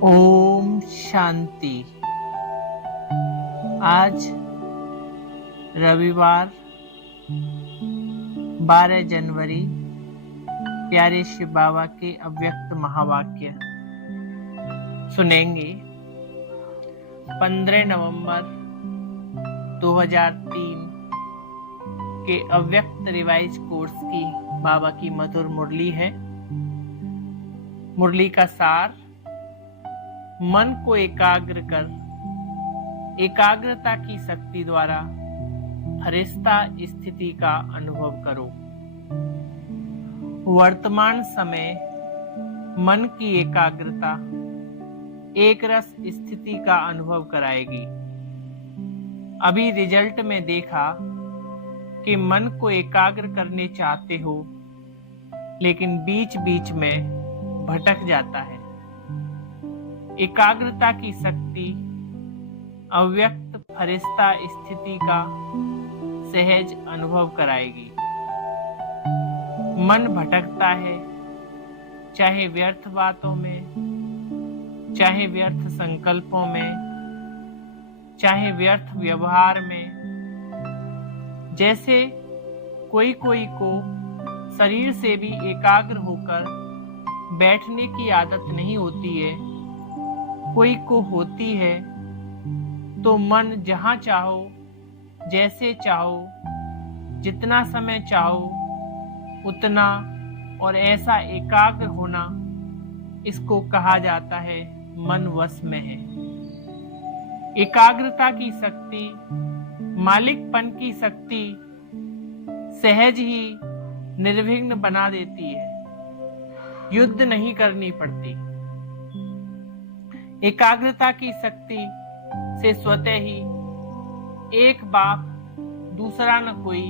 ओम शांति। आज रविवार 12 जनवरी प्यारे शिव बाबा के अव्यक्त महावाक्य सुनेंगे। 15 नवंबर 2003 के अव्यक्त रिवाइज कोर्स की बाबा की मधुर मुरली है। मुरली का सार: मन को एकाग्र कर एकाग्रता की शक्ति द्वारा फरिश्ता स्थिति का अनुभव करो। वर्तमान समय मन की एकाग्रता एक रस स्थिति का अनुभव कराएगी। अभी रिजल्ट में देखा कि मन को एकाग्र करने चाहते हो, लेकिन बीच बीच में भटक जाता है। एकाग्रता की शक्ति अव्यक्त फरिश्ता स्थिति का सहज अनुभव कराएगी। मन भटकता है, चाहे व्यर्थ बातों में, चाहे व्यर्थ संकल्पों में, चाहे व्यर्थ व्यवहार में। जैसे कोई को शरीर से भी एकाग्र होकर बैठने की आदत नहीं होती है, कोई को होती है, तो मन जहां चाहो, जैसे चाहो, जितना समय चाहो उतना और ऐसा एकाग्र होना, इसको कहा जाता है मन वश में है। एकाग्रता की शक्ति, मालिकपन की शक्ति सहज ही निर्विघ्न बना देती है। युद्ध नहीं करनी पड़ती। एकाग्रता की शक्ति से स्वतः ही एक बाप दूसरा न कोई,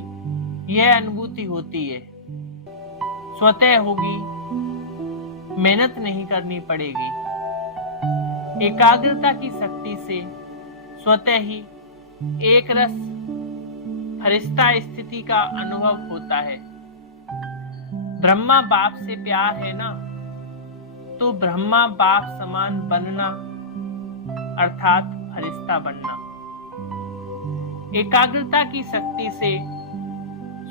यह अनुभूति होती है। स्वतः होगी, मेहनत नहीं करनी पड़ेगी। एकाग्रता की शक्ति से स्वतः ही एक रस फरिश्ता स्थिति का अनुभव होता है। ब्रह्मा बाप से प्यार है ना, तो ब्रह्मा बाप समान बनना अर्थात फरिश्ता बनना। एकाग्रता की शक्ति से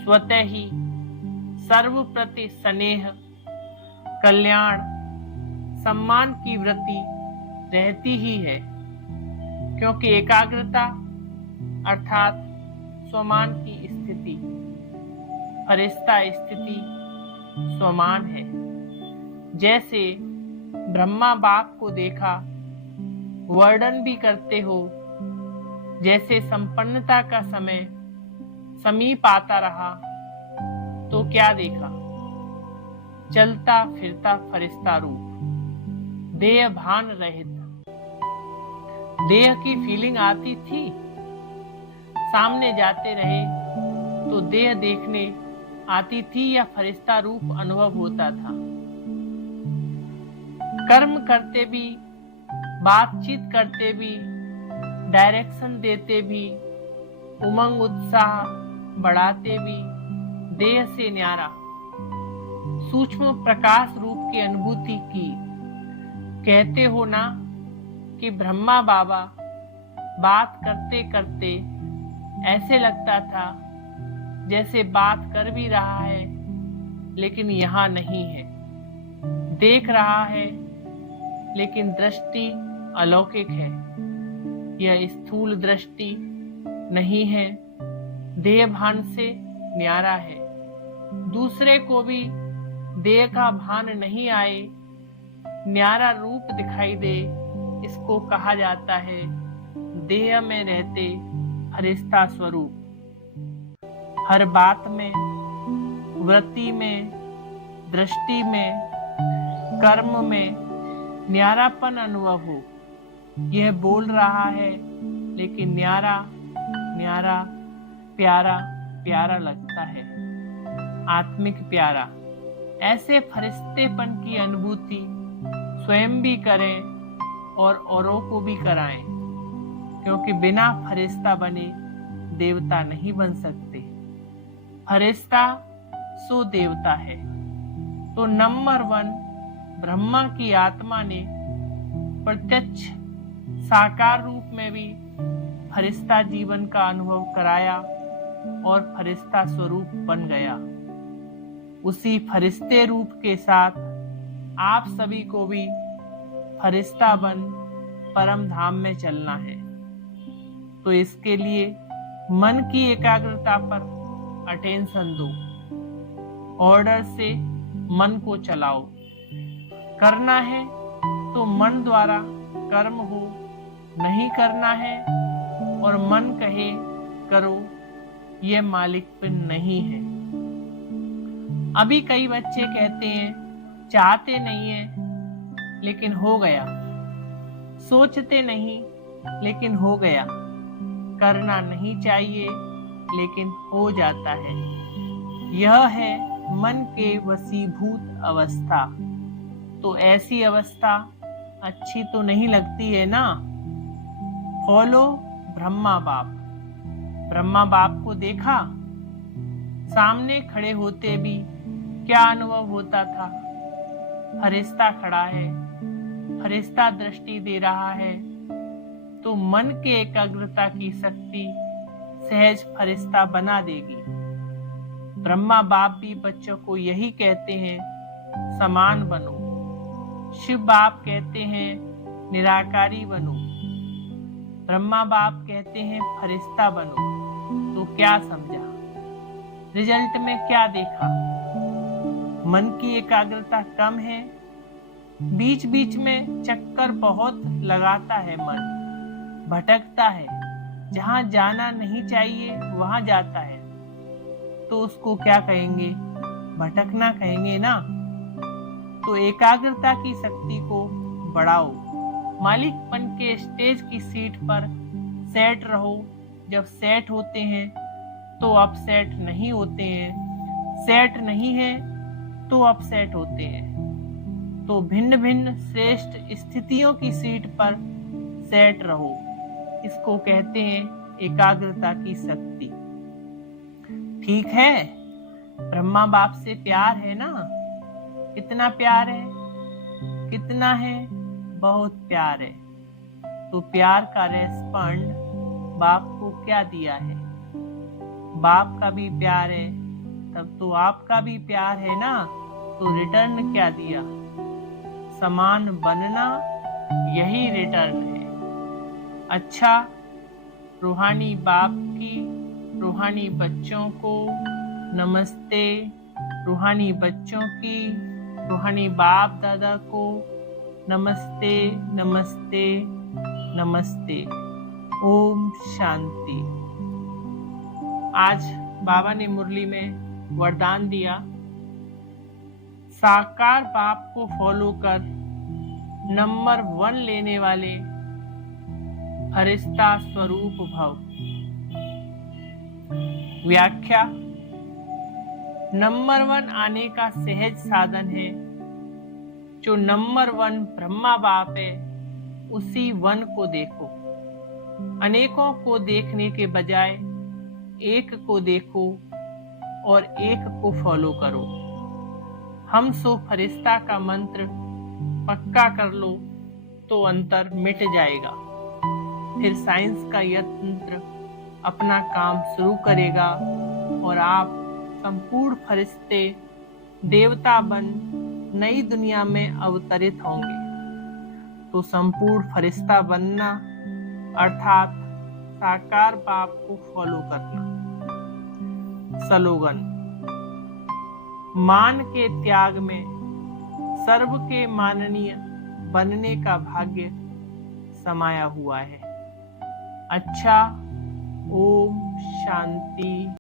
स्वतः ही सर्व प्रति स्नेह, कल्याण, सम्मान की वृत्ति रहती ही है, क्योंकि एकाग्रता अर्थात स्वमान की स्थिति, फरिश्ता स्थिति स्वमान है। जैसे ब्रह्मा बाप को देखा, वर्णन भी करते हो, जैसे संपन्नता का समय समीप आता रहा तो क्या देखा? चलता फिरता फरिश्ता रूप, देह भान रहित। देह की फीलिंग आती थी, सामने जाते रहे तो देह देखने आती थी या फरिश्ता रूप अनुभव होता था। कर्म करते भी, बातचीत करते भी, डायरेक्शन देते भी, उमंग उत्साह बढ़ाते भी, देह से न्यारा सूक्ष्म प्रकाश रूप की अनुभूति की। कहते हो ना कि ब्रह्मा बाबा बात करते करते ऐसे लगता था जैसे बात कर भी रहा है, लेकिन यहाँ नहीं है। देख रहा है, लेकिन दृष्टि अलौकिक है। यह स्थूल दृष्टि नहीं है, देह भान से न्यारा है। दूसरे को भी देह का भान नहीं आए, न्यारा रूप दिखाई दे, इसको कहा जाता है देह में रहते फरिश्ता स्वरूप। हर बात में, वृत्ति में, दृष्टि में, कर्म में न्यारापन अनुभव हो। यह बोल रहा है, लेकिन न्यारा न्यारा, प्यारा प्यारा लगता है, आत्मिक प्यारा। ऐसे फरिश्तेपन की अनुभूति स्वयं भी करें और औरों को भी कराएं, क्योंकि बिना फरिश्ता बने देवता नहीं बन सकते। फरिश्ता सो देवता है। तो नंबर 1 ब्रह्मा की आत्मा ने प्रत्यक्ष साकार रूप में भी फरिश्ता जीवन का अनुभव कराया और फरिश्ता स्वरूप बन गया। उसी फरिश्ते रूप के साथ आप सभी को भी फरिश्ता बन परम धाम में चलना है। तो इसके लिए मन की एकाग्रता पर अटेंशन दो, ऑर्डर से मन को चलाओ। करना है तो मन द्वारा कर्म हो, नहीं करना है और मन कहे करो, यह मालिक पे नहीं है। अभी कई बच्चे कहते हैं चाहते नहीं है लेकिन हो गया, सोचते नहीं लेकिन हो गया, करना नहीं चाहिए लेकिन हो जाता है। यह है मन के वशीभूत अवस्था। तो ऐसी अवस्था अच्छी तो नहीं लगती है ना। फॉलो ब्रह्मा बाप। ब्रह्मा बाप को देखा, सामने खड़े होते भी क्या अनुभव होता था। फरिश्ता खड़ा है, फरिश्ता दृष्टि दे रहा है, तो मन के एकाग्रता की शक्ति सहज फरिश्ता बना देगी। ब्रह्मा बाप भी बच्चों को यही कहते हैं, समान बनो। शिव बाप कहते हैं निराकारी बनो, ब्रह्मा बाप कहते हैं फरिश्ता बनो। तो क्या समझा, रिजल्ट में क्या देखा? मन की एकाग्रता कम है, बीच बीच में चक्कर बहुत लगाता है, मन भटकता है, जहां जाना नहीं चाहिए वहां जाता है। तो उसको क्या कहेंगे? भटकना कहेंगे ना। तो एकाग्रता की शक्ति को बढ़ाओ। मालिकपन के स्टेज की सीट पर सेट रहो। जब सेट होते हैं तो अपसेट नहीं होते हैं, सेट नहीं है तो अपसेट होते हैं। तो भिन्न भिन्न श्रेष्ठ स्थितियों की सीट पर सेट रहो। इसको कहते हैं एकाग्रता की शक्ति। ठीक है, ब्रह्मा बाप से प्यार है ना? कितना प्यार है? कितना है? बहुत प्यार है। तो प्यार का रेस्पॉन्ड बाप को क्या दिया है? बाप का भी प्यार है, तब तो आपका भी प्यार है ना। तो रिटर्न क्या दिया? समान बनना, यही रिटर्न है। अच्छा, रूहानी बाप की रूहानी बच्चों को नमस्ते। रूहानी बच्चों की रूहानी बाप दादा को नमस्ते नमस्ते नमस्ते। ओम शांति। आज बाबा ने मुरली में वरदान दिया, साकार बाप को फॉलो कर नंबर 1 लेने वाले फरिश्ता स्वरूप भव। व्याख्या, नंबर 1 आने का सहज साधन है। जो नंबर 1 ब्रह्मा बाप है, उसी 1 को देखो। अनेकों को देखने के बजाय एक को देखो और एक को फॉलो करो। हम सो फरिश्ता का मंत्र पक्का कर लो तो अंतर मिट जाएगा। फिर साइंस का यंत्र अपना काम शुरू करेगा और आप संपूर्ण फरिश्ते देवता बन नई दुनिया में अवतरित होंगे। तो संपूर्ण फरिश्ता बनना अर्थात साकार बाप को फॉलो करना। स्लोगन, मान के त्याग में सर्व के माननीय बनने का भाग्य समाया हुआ है। अच्छा, ओम शांति।